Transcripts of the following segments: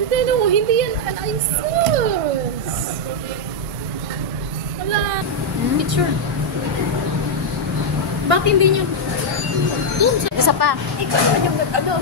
Hindi mo, hindi yan. Ay, sus! Wala. Picture. Bakit hindi niyo? Isa pa. Ikaw na yung ano.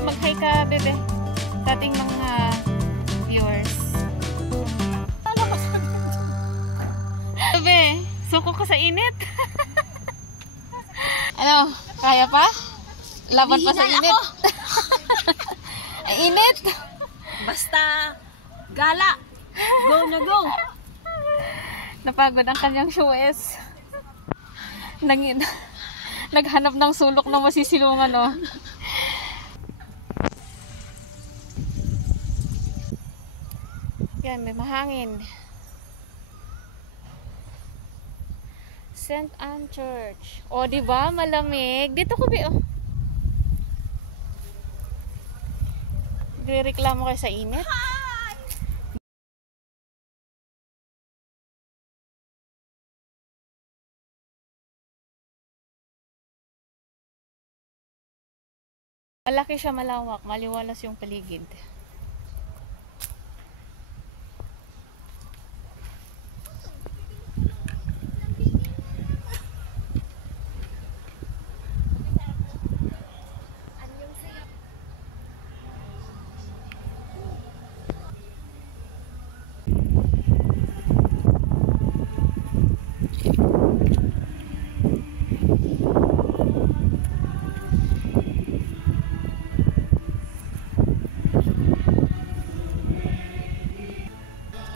Mag-hi ka, bebe. Sa ating mga viewers. Bebe, suko ka sa init. Ano, kaya pa? Laban pa sa init. Ay, init. Basta, gala. Go na go. Napagod ang kanyang shoes. Naghanap ng sulok na masisilungan, oh. Yan, may mahangin. St. Anne Church. O, diba? Malamig. Dito ko, be, oh. Nagrereklamo kayo sa init? Malaki siya, malawak. Maliwalas yung paligid.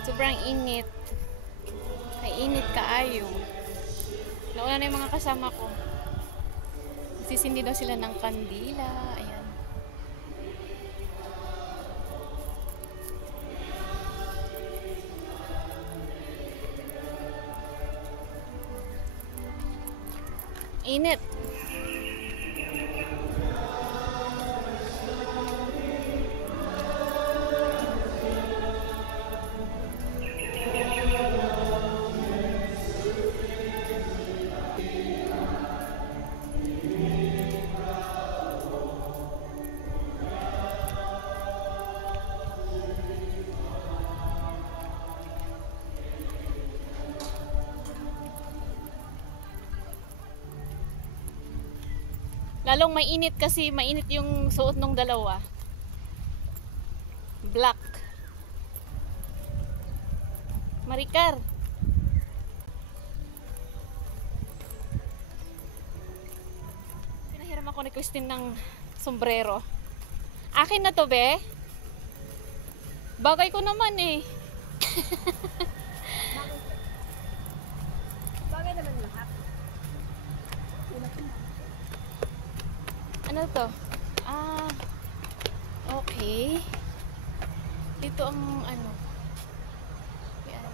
Sobrang init. Ay, init kaayo. Nauna na yung mga kasama ko. Sisindi daw sila ng kandila. Ayan. Init. Lalong mainit kasi mainit yung suot ng dalawa. Black. Maricar. Pinahiram ako ni Christine ng sombrero. Akin na to, be. Bagay ko naman eh. Bagay naman lahat. Ano to? Ah, okay. Dito ang ano. Yan.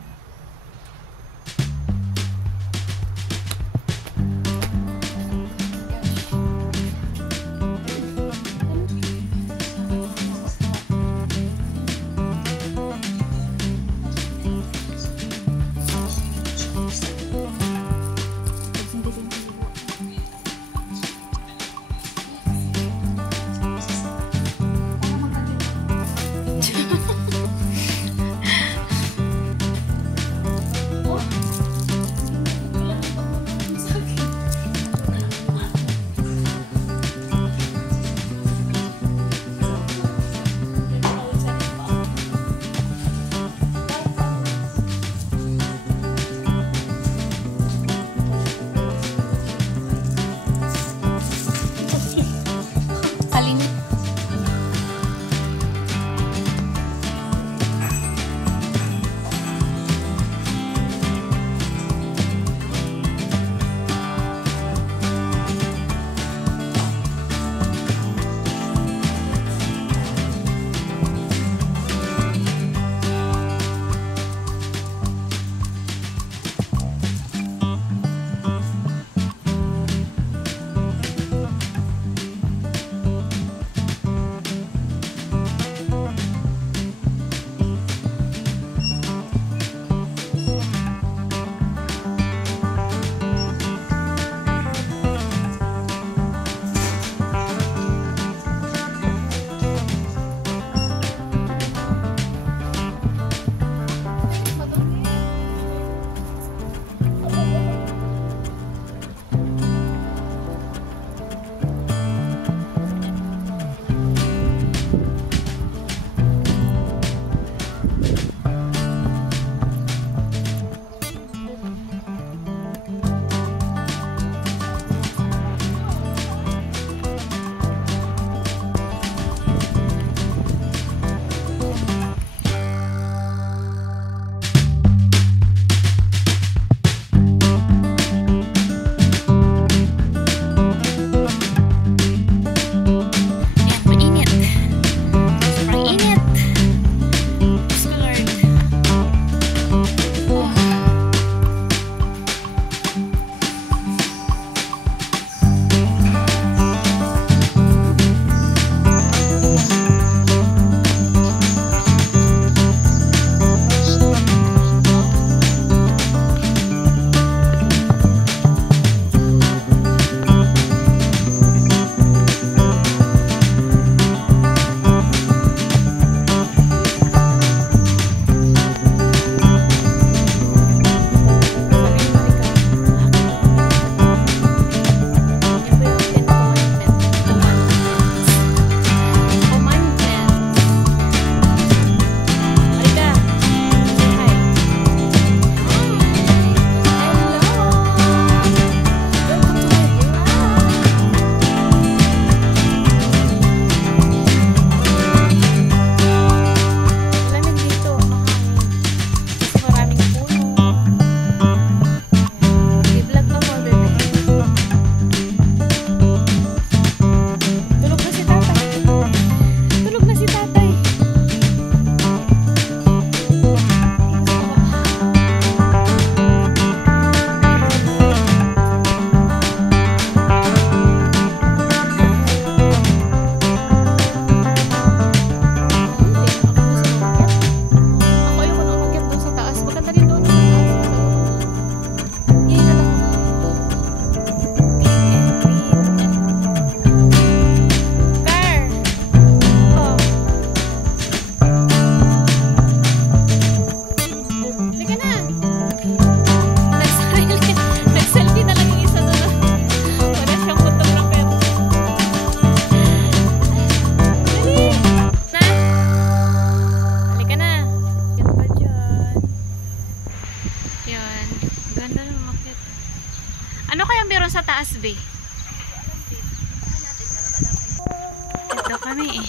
Dito kami eh.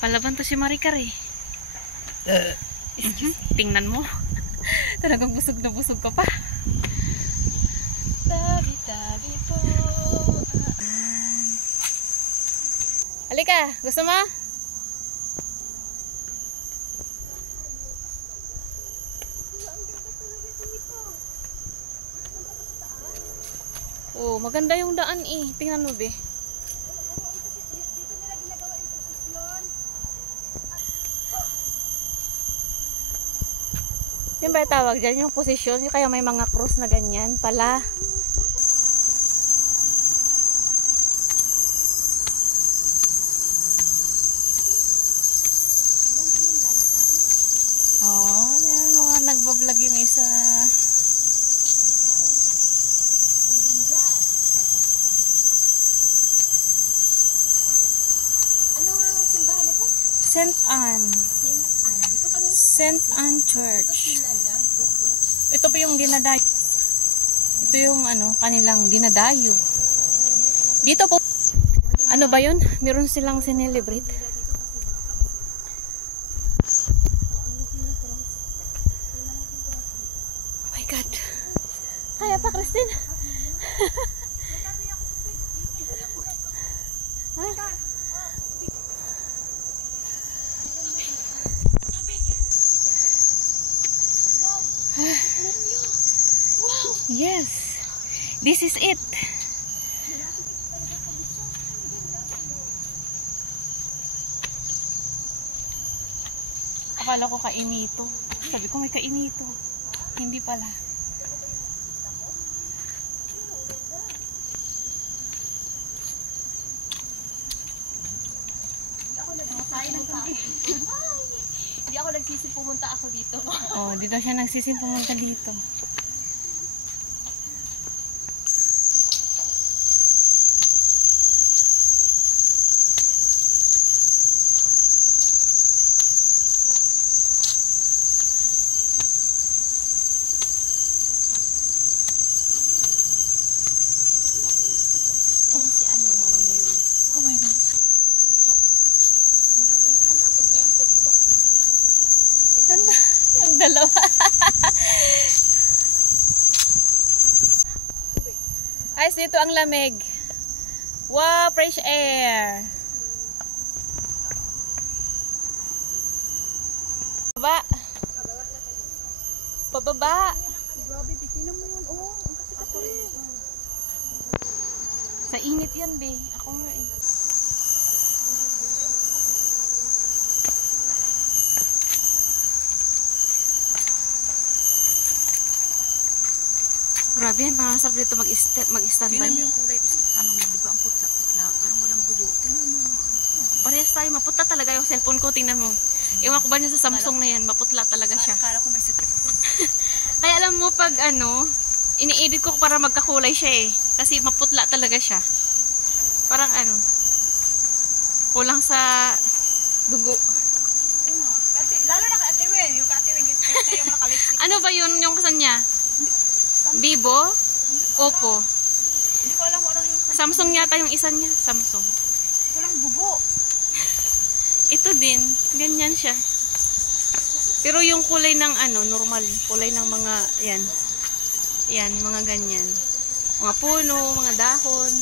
Palaban to si Maricar eh. Tingnan mo. Talagang busog na busog ka pa. Tabi-tabi po. Halika, gusto mo? Oh, maganda yung daan eh. Tingnan mo, be. Yung ba tawag dyan? Yung posisyon? Yung kaya may mga cross na ganyan pala. Oh, yan mga nagbablog yung isa. St. Anne. St. Anne Church. Ito po yung dinadayo. Ito yung kanilang dinadayo. Dito po. Ano ba yun? Meron silang sinelebrate. Oh my God. Kaya pa, Christine? Yes, this is it. Akala ko kainito. Sabi ko may kainito. Hindi pala. Hindi ako nagsisip pumunta ako dito. Oh, dito siya nagsisip pumunta dito. Oh my God. Yung dalawa. Ayos dito ang lamig. Wow, fresh air. Baba. Pababa. Grabe, tingnan mo yun. Oh, ang kati-kati. Sa init yan, be. Ako nga eh. Grabe yan, pangasap dito mag-standby. Tingnan mo yung kulay. Di ba ang putla-putla? Parang walang dugo. Tingnan mo. Parehas tayo, maputla talaga yung cellphone ko, tingnan mo. Iwan ko ba niya sa Samsung na yan, maputla talaga siya. Akala ko may sakit. Kaya alam mo pag ini-edit ko para magkakulay siya eh. Kasi maputla talaga siya. Parang kulang sa dugo. Lalo na ka-atiwin. Yung ka-atiwin, yung nakalipstick. Ano ba yun yung kasan niya? Vivo? Oppo? Hindi ko alam kung ano yung Samsung yata yung isa niya. Samsung. walang dugo. Ito din. Ganyan siya. Pero yung kulay ng normal. Kulay ng mga, yan. Yan, mga ganyan. Mga puno, mga dahon.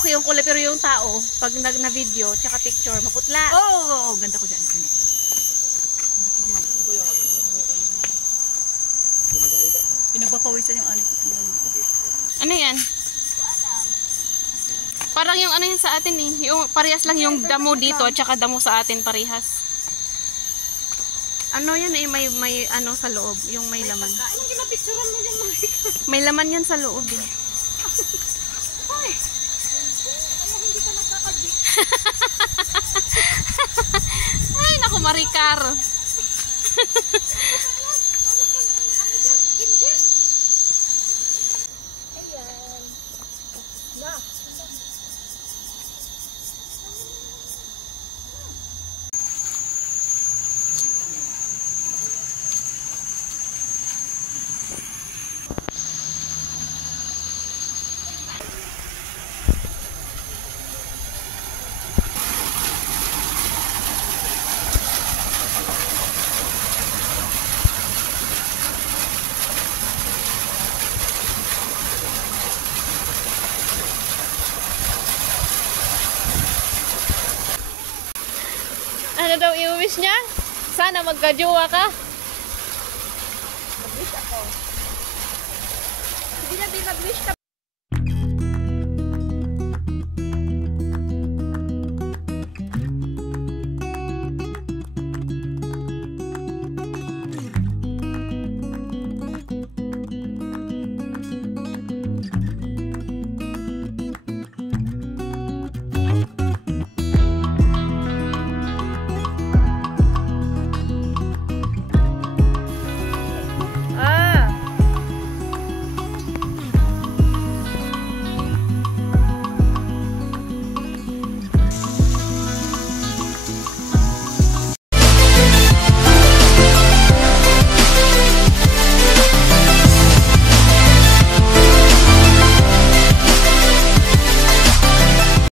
Okay yung kulay, pero yung tao, pag na-video, tsaka picture, maputla. Oh, ganda ko dyan. Pinagpapawisan yung anit ko. Ano yan? Parang yung yan sa atin eh. Yung, parehas lang yung damo dito, tsaka damo sa atin parehas. Ano yan eh, may sa loob, yung may laman. Anong ginapicturan mo dyan, Marika? May laman yan sa loob eh. Ay! Ano, hindi ka nagkakabit? Ay, naku Maricar. Ano daw i-wish niya? Sana magka-jowa ka. Mag-wish ako. Hindi na din mag-wish ka